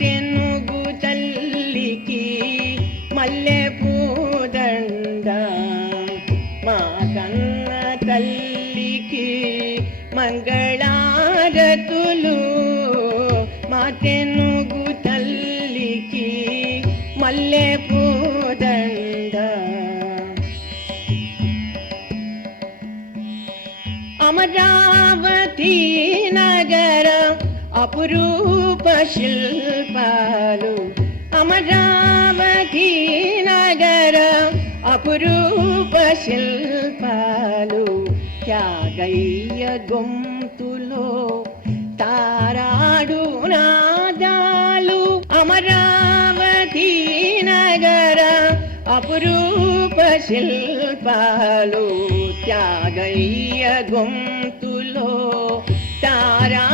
తెనుగు తల్లికి మల్లె పూదండ, మా కన్న తల్లికి మంగళారతులు, మా తెనుగు తల్లికి మల్లె పూదండ. అమరావతి నగరం అపురూప శిల్పాలు, అమరావతి నగరం అపురూప శిల్పాలు, త్యాగయ్య గొంతులో తారాడు నాదాలు. అమరావతి నగరం అపురూప శిల్పాలు, త్యాగయ్య గొంతులో తారా